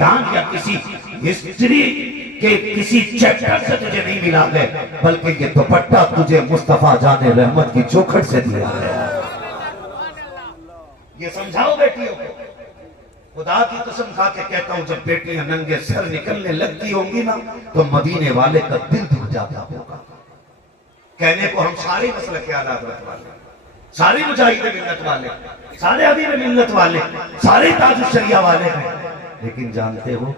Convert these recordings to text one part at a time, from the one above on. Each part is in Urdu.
یا کسی ہسٹری کے کسی چیپٹر سے تجھے نہیں ملا ہے، بلکہ یہ دوپٹہ تجھے مصطفیٰ جان رحمت کی چوکھٹ سے دیا ہے۔ یہ سمجھاؤ بیٹیوں کو، خدا کی قسم کھا کے کہتا ہوں، جب بیٹیاں ننگے سر نکلنے لگتی ہوں گی نا تو مدینے والے کا دل دکھ جاتا ہوگا۔ کہنے کو ہم سارے مسئلہ خیالات والے، سارے مجاہد ملت والے، سارے حبیب ملت والے، سارے تاج الشریعہ والے ہیں، لیکن جانتے ہو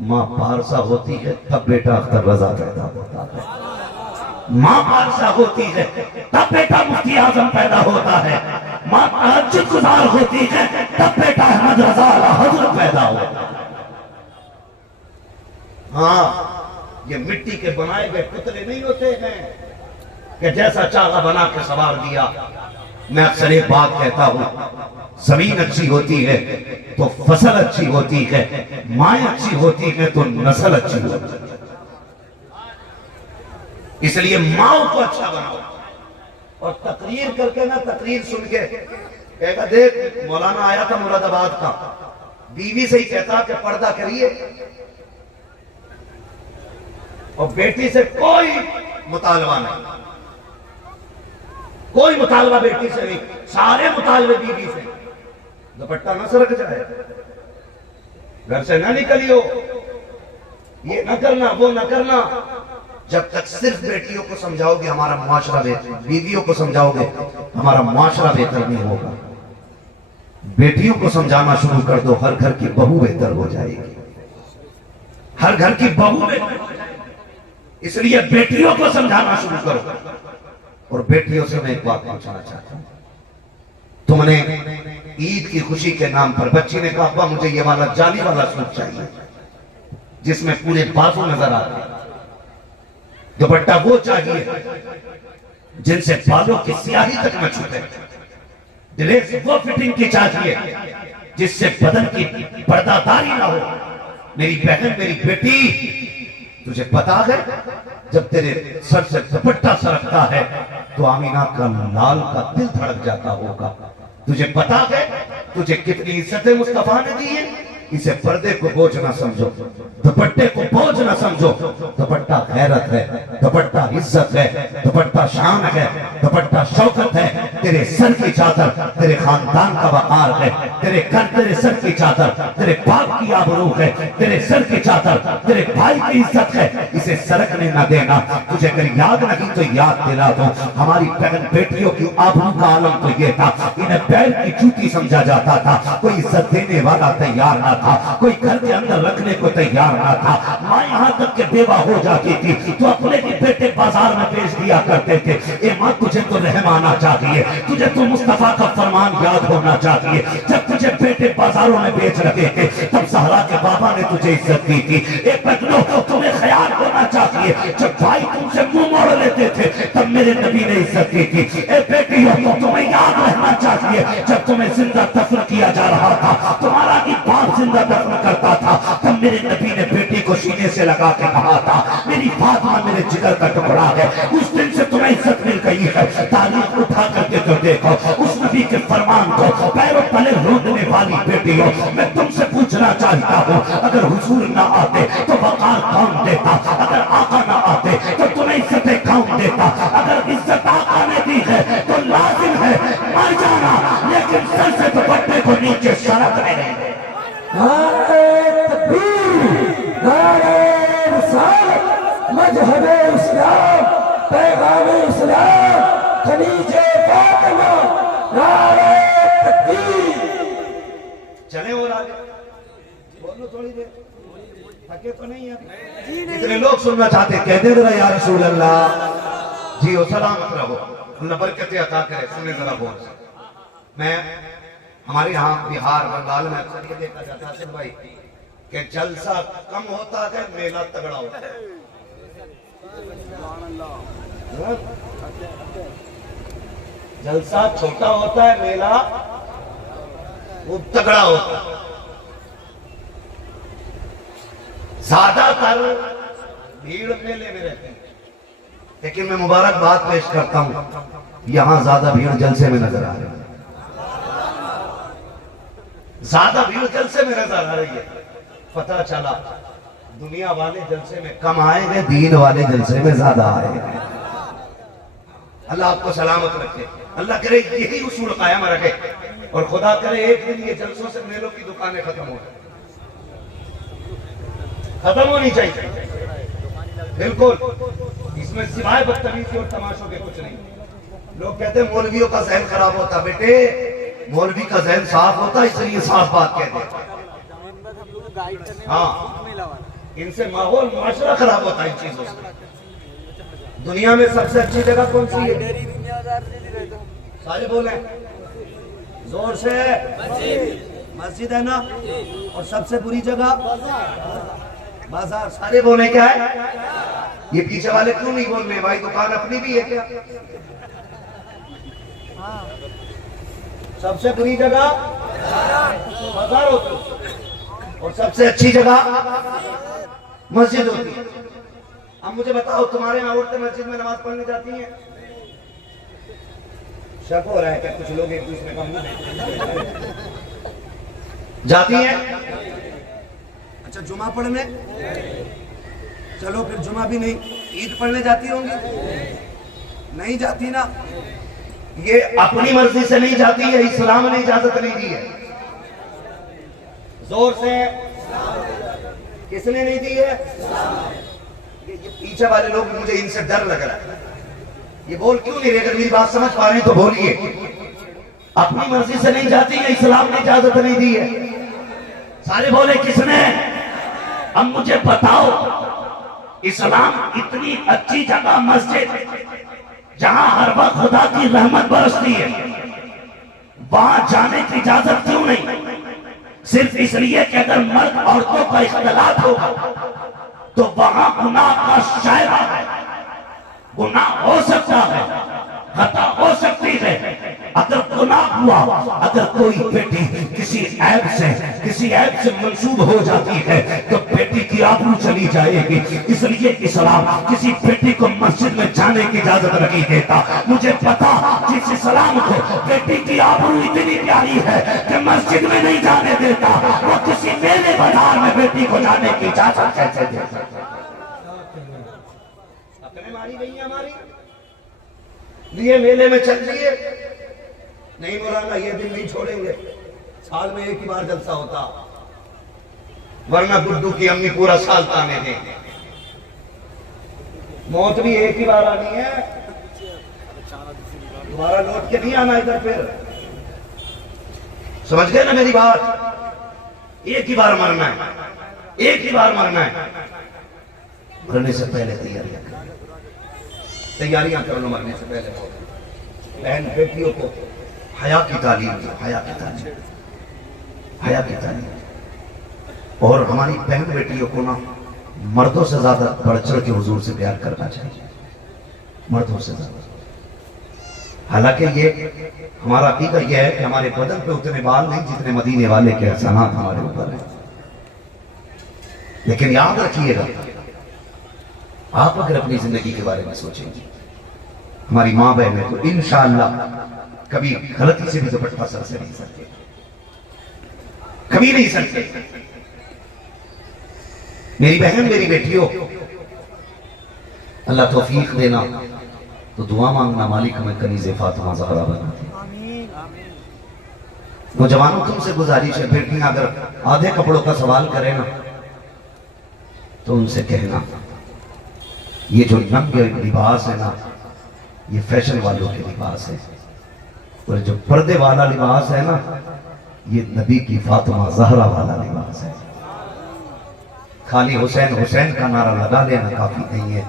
ماں پارسا ہوتی ہے تب بیٹا اختر رضا پیدا ہوتا ہے، ماں پارسا ہوتی ہے تب بیٹا مفتی اعظم پیدا ہوتا ہے، ماں تہجد گزار ہوتی ہے تب بیٹا احمد رضا حضرت پیدا ہوتا ہے۔ ہاں یہ مٹی کے بنائے ہوئے پتلے نہیں ہوتے ہیں کہ جیسا چاہا بنا کے سوار دیا۔ میں اکثر ایک بات کہتا ہوں، زمین اچھی ہوتی ہے تو فصل اچھی ہوتی ہے، مائیں اچھی ہوتی ہے تو نسل اچھی ہوتی ہے۔ اس لیے ماں کو اچھا بناؤ، اور تقریر کر کے نا، تقریر سن کے کہے گا دیکھ مولانا آیا تھا مراد آباد کا، بیوی سے ہی کہتا کہ پردہ کریے، اور بیٹی سے کوئی مطالبہ نہیں، کوئی مطالبہ بیٹی سے نہیں، سارے مطالبے بیوی سے۔ دوپٹہ نہ سرک جائے، گھر سے نہ نکلیو، یہ نہ کرنا وہ نہ کرنا۔ جب تک صرف بیٹیوں کو سمجھاؤ گے ہمارا معاشرہ بہتر، بیویوں کو سمجھاؤ گے ہمارا معاشرہ بہتر نہیں ہوگا۔ بیٹیوں کو سمجھانا شروع کر دو، ہر گھر کی بہو بہتر ہو جائے گی، ہر گھر کی بہو بہتر ہو جائے گی۔ اس لیے بیٹیوں کو سمجھانا شروع کرو۔ اور بیٹیوں سے میں ایک بات پوچھنا چاہتا ہوں، تم نے عید کی خوشی کے نام پر، بچی نے کہا ابا مجھے یہ والا جالی والا سوٹ چاہیے جس میں پورے بازو نظر آتے ہیں، دوپٹہ وہ چاہیے جن سے بالوں کی سیاہی تک نہ چھوٹے، ڈریس وہ فٹنگ کی چاہیے جس سے بدن کی پردہ داری نہ ہو۔ میری بہن، میری بیٹی، تجھے پتا ہے جب تیرے سر سے دوپٹہ سرکتا ہے تو آمینہ کا لال کا دل دھڑک جاتا ہوگا۔ تجھے پتا ہے تجھے کتنی عزت مصطفیٰ نے دی ہے۔ اسے پردے کو بوجھ نہ سمجھو، دوپٹے کو بوجھ نہ سمجھو۔ دوپٹہ غیرت ہے، دوپٹہ عزت ہے، دوپٹہ شان ہے، دوپٹہ شوکت ہے۔ تیرے سر کی چادر تیرے خاندان کا وقار ہے، تیرے گھر تیرے سر کی چادر تیرے باپ کی آبرو ہے، تیرے سر کی چادر تیرے بھائی کی عزت ہے۔ اسے سرکنے نہ دینا۔ تجھے اگر یاد نہیں تو یاد دلا دو، ہماری بہن بیٹیوں کی آبرو کا عالم تو یہ تھا، انہیں پیر کی جوتی سمجھا جاتا تھا، کوئی عزت دینے والا تیار نہ تھا، کوئی گھر کے اندر رکھنے کو تیار نہ تھا۔ ماں یہاں تک کہ بیوہ ہو جاتی تھی تو اپنے بھی بیٹے بازار میں بیچ دیا کرتے تھے۔ اے ماں تجھے تو رحم آنا چاہیے، تجھے تو مصطفیٰ کا فرمان یاد ہونا چاہیے۔ جب تجھے بیٹے بازاروں میں بیچ رہے تھے تب زہرا کے بابا نے تجھے عزت دی تھی۔ اے بہنوں تمہیں خیال ہونا چاہیے، جب بھائی تم سے منہ موڑ لیتے تھے تب میرے نبی نے عزت دی تھی۔ اے بیٹیوں تمہیں یاد رہنا چاہیے، جب تمہیں زندہ دفن کیا جا رہا تھا، تمہارا ہی باپ زندہ دفن کرتا تھا، تب میرے نبی نے بیٹی کو سینے سے لگا کے کہا تھا میری فاطمہ میرے جگر کا ٹکڑا ہے۔ اس دن سے تمہیں عزت مل گئی ہے۔ تاریخ اٹھا کر کے جو دیکھو اس نبی کے فرمان کو پیروں تلے روندنے والی بیٹیوں، میں تم سے پوچھنا چاہتا ہوں اگر حضور نہ آتے تو وقار کون دیتا؟ اگر آقا نہ آتے تو تمہیں عزتیں کون دیتا؟ اگر عزت آقا نے دی ہے تو لازم ہے مر جانا، لیکن سر سے دوپٹے کو نیچے سرکنے نہیں۔ نعرہ تکبیر، نعرہ رسالت، مذہب اسلام، پیغام اسلام، خلیج فاطمہ، نعرہ تکبیر۔ چلیں اور آگے بولو تھوڑی دیر، تھکے تو نہیں ہیں؟ اتنے لوگ سننا چاہتے کہہ دے ذرا یا رسول اللہ۔ جی ہو سلامت رہو، اللہ برکتیں عطا کرے۔ سنیں ذرا بول سے، میں ہمارے یہاں بہار بنگال میں اکثر یہ دیکھا جاتا ہے بھائی کہ جلسہ کم ہوتا ہے میلہ تگڑا ہوتا ہے۔ جلسہ چھوٹا ہوتا ہے، میلہ وہ تگڑا ہوتا ہے۔ زیادہ تر بھیڑ میلے میں رہتے ہیں، لیکن میں مبارک بات پیش کرتا ہوں، یہاں زیادہ بھیڑ جلسے میں نظر آ رہی ہے، زیادہ بھیڑ جلسے میں نظر آ رہی ہے۔ پتہ چلا دنیا والے جلسے میں کم آئیں گے، دین والے جلسے میں زیادہ آئیں گے۔ اللہ آپ کو سلامت رکھے، اللہ کرے یہی اصول قائم رکھے، اور خدا کرے ایک دن یہ جلسوں سے میلوں کی دکانیں ختم ہو جائیں، ختم ہونی چاہیے بالکل۔ اس میں سوائے بدتمیزی اور تماشوں کے کچھ نہیں۔ لوگ کہتے ہیں مولویوں کا ذہن خراب ہوتا، بیٹے مولوی کا ذہن صاف ہوتا، اس لیے صاف بات کہتے ہیں۔ ہاں، ان سے ماحول معاشرہ خراب ہوتا ہے ان چیزوں سے۔ دنیا میں سب سے اچھی جگہ کون سی ہے؟ سارے بولیں زور سے، مسجد ہے نا، اور سب سے بری جگہ بازار۔ سارے بولیں کیا ہے؟ یہ پیچھے والے کیوں نہیں بول رہے بھائی؟ دکان اپنی بھی ہے کیا؟ سب سے بری جگہ بازار ہوتی ہے، اور سب سے اچھی جگہ مسجد ہوتی ہے۔ اب مجھے بتاؤ تمہارے یہاں عورتیں مسجد میں نماز پڑھنے جاتی ہیں؟ شک ہو رہا ہے کہ کچھ لوگ ایک دوسرے کا منہ جاتی ہیں؟ اچھا جمعہ پڑھنے؟ چلو پھر جمعہ بھی نہیں، عید پڑھنے جاتی ہوں گی؟ نہیں جاتی نا۔ یہ اپنی مرضی سے نہیں جاتی ہے، اسلام نے اجازت نہیں دی ہے۔ زور سے، کس نے نہیں دی ہے؟ یہ پیچھے والے لوگ مجھے ان سے ڈر لگ رہا ہے، یہ بول کیوں نہیں رہے؟ اگر میری بات سمجھ پا رہے ہیں تو بولیے۔ اپنی مرضی سے نہیں جاتی ہے، اسلام نے اجازت نہیں دی ہے۔ سارے بولے کس نے؟ اب مجھے بتاؤ، اسلام اتنی اچھی جگہ مسجد جہاں ہر وقت خدا کی رحمت برستی ہے، وہاں جانے کی اجازت کیوں نہیں؟ صرف اس لیے کہ اگر مرد عورتوں کا اختلاط ہوگا تو وہاں گناہ کا شائبہ ہے، گناہ ہو سکتا ہے، خطا ہو سکتی ہے۔ اگر گناہ ہوا، اگر کوئی بیٹی کسی عیب سے منسوب ہو جاتی ہے تو بیٹی کی آبرو چلی جائے گی۔ اس لیے اسلام کسی بیٹی کو مسجد میں جانے کی اجازت نہیں دیتا۔ مجھے پتا جس اسلام کو بیٹی کی آبرو اتنی پیاری ہے کہ مسجد میں نہیں جانے دیتا، وہ کسی میلے بازار میں بیٹی کو جانے کی اجازت کیسے دیتا؟ اپنے ماری گئی ہماری لیے میلے میں چل لیے نہیں مولانا، یہ دن نہیں چھوڑیں گے، سال میں ایک ہی بار جلسہ ہوتا، ورنہ گڈو کی امی پورا سال تانے دیں گے۔ موت بھی ایک ہی بار آنی ہے، دوبارہ لوٹ کے نہیں آنا ادھر پھر۔ سمجھ گئے نا میری بات؟ ایک ہی بار مرنا ہے، ایک ہی بار مرنا ہے۔ مرنے سے پہلے تیاریاں کر لو، مرنے سے پہلے۔ بہن بیٹیوں کو حیا کی تعلیم دو، حیا کی تعلیم، حیا کی تعلیم۔ اور ہماری بہن بیٹیوں کو نا مردوں سے زیادہ بڑھ چڑھ کے حضور سے پیار کرنا چاہیے، مردوں سے زیادہ۔ حالانکہ یہ ہمارا عقیدہ یہ ہے کہ ہمارے بدن پہ اتنے بال نہیں جتنے مدینے والے کے احسانات ہمارے اوپر ہیں۔ لیکن یاد رکھیے گا، آپ اگر اپنی زندگی کے بارے میں سوچیں گے، ہماری ماں بہن ہے تو انشاءاللہ کبھی غلطی سے بھی دوپٹہ سر سے نہیں سکتے، کبھی نہیں سکتے۔ میری بہن میری بیٹیوں، اللہ توفیق دینا تو دعا مانگنا، مالک ہمیں کنیز فاطمہ زہرا بنا دے۔ نوجوانوں تم سے گزارش ہے، بیٹیاں اگر آدھے کپڑوں کا سوال کریں نا تو ان سے کہنا یہ جو ننگے لباس ہے نا یہ فیشن والوں کے لباس ہے، اور جو پردے والا لباس ہے نا یہ نبی کی فاطمہ زہرا والا لباس ہے۔ خالی حسین حسین کا نعرہ لگا لینا کافی نہیں ہے،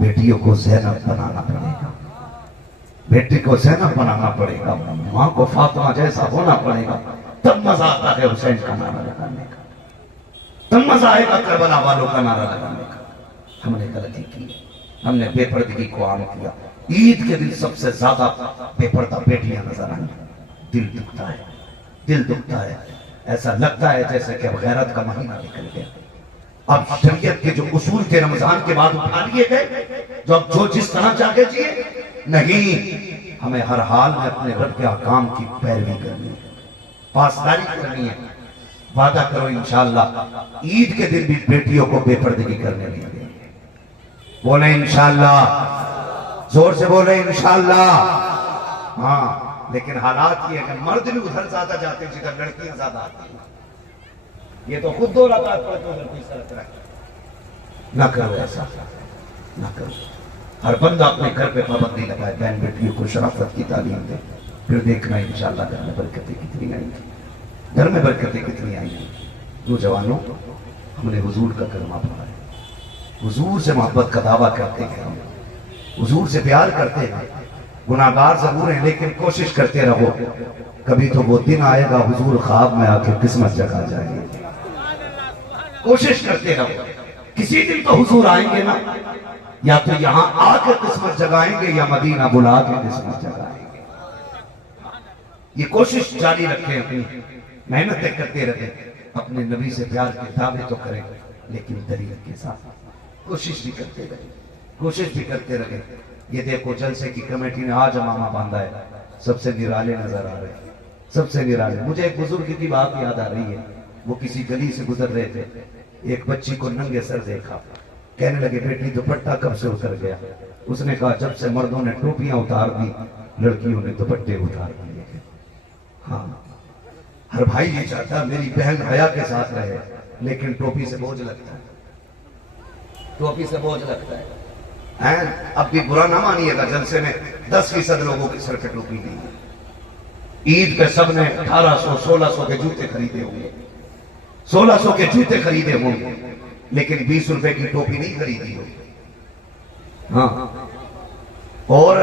بیٹیوں کو زینب بنانا پڑے گا، بیٹی کو زینب بنانا پڑے گا، ماں کو فاطمہ جیسا ہونا پڑے گا، تب مزہ آتا ہے حسین کا نعرہ لگانے کا، تب مزہ آئے گا کربلا والوں کا نعرہ لگانے کا۔ ہم نے غلطی کی، ہم نے بے پردگی کو عام کیا۔ عید کے دن سب سے زیادہ بے پردہ بیٹیاں نظر آئیں، دل دکھتا ہے، دل دکھتا ہے، ایسا لگتا ہے جیسے کہ اب غیرت کا مہینہ نکل گیا۔ اب شریعت کے جو اصول تھے رمضان کے بعد اٹھا لیے گئے، جو اب جو جس طرح چاہے جیے، نہیں، ہمیں ہر حال میں اپنے رب کے احکام کی پیروی کرنی ہے، پاسداری کرنی ہے۔ وعدہ کرو انشاءاللہ عید کے دن بھی بیٹیوں کو بے پردگی کرنے نہیں دیں گے. بولے انشاءاللہ, زور سے بولے انشاءاللہ. ہاں لیکن حالات یہ ہے کہ مرد بھی ادھر زیادہ جاتے ہیں جدھر لڑکیاں زیادہ آتی ہیں. یہ تو خود 2 رکعت پڑھتے ادھر کوئی سرک رہا ہے. نہ کرو ایسا, نہ کرو. ہر بندہ اپنے گھر پہ پابندی لگائے, بہن بیٹیوں کو شرافت کی تعلیم دے, پھر دیکھنا انشاءاللہ گھر میں برکتیں کتنی آئیں گی, گھر میں برکتیں کتنی آئیں گی. نوجوانوں, ہم نے حضور کا کلمہ پڑھا ہے, حضور سے محبت کا دعویٰ کرتے ہیں, ہم حضور سے پیار کرتے ہیں. گناہگار ضرور ہیں لیکن کوشش کرتے رہو, کبھی تو وہ دن آئے گا حضور خواب میں آ کے قسمت جگا جائیں گے. کوشش کرتے رہو, کسی دن تو حضور آئیں گے نا, یا تو یہاں آ کے قسمت جگائیں گے یا مدینہ بلا کے قسمت جگائیں گے. یہ کوشش جاری رکھیں, اپنی محنتیں کرتے رہیں, اپنے نبی سے پیار کے دعوے تو کریں لیکن دلیل کے ساتھ کوشش بھی کرتے رہیں, کوشش بھی کرتے رہیں. یہ دیکھو جلسے کی کمیٹی نے آج امامہ باندھا ہے, سب سے نرالے نظر آ رہے ہیں, سب سے نرالے. مجھے ایک بزرگ کی بات یاد آ رہی ہے, وہ کسی گلی سے گزر رہے تھے, ایک بچی کو ننگے سر دیکھا, کہنے لگے بیٹی دوپٹہ کب سے اتر گیا؟ اس نے کہا جب سے مردوں نے ٹوپیاں اتار دی لڑکیوں نے دوپٹے اتار دیے. ہاں, ہر بھائی یہ چاہتا میری بہن حیا کے ساتھ رہے, لیکن ٹوپی سے بوجھ لگتا ہے, ٹوپی سے بوجھ لگتا ہے. اب بھی برا نہ مانیے گا, جلسے میں 10% لوگوں کے سر پہ ٹوپی نہیں ہے. عید پہ سب نے 1800-1600 کے جوتے خریدے ہوں گے, 1600 کے جوتے خریدے ہوں گے, لیکن 20 روپے کی ٹوپی نہیں خریدی ہوگی. ہاں, اور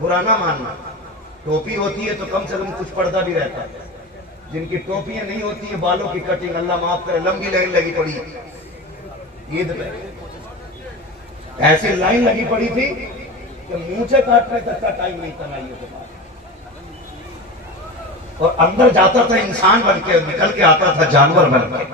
برا نہ ماننا, ٹوپی ہوتی ہے تو کم سے کم کچھ پردہ بھی رہتا ہے. جن کی ٹوپیاں نہیں ہوتی ہیں, بالوں کی کٹنگ اللہ معاف کرے, لمبی لائن لگی پڑی عید پہ, ایسی لائن لگی پڑی تھی کہ مونچھیں کاٹنے تک کا ٹائم نہیں تھا نائیوں کے پاس, اور اندر جاتا تھا انسان بن کے, نکل کے آتا تھا جانور بن کے.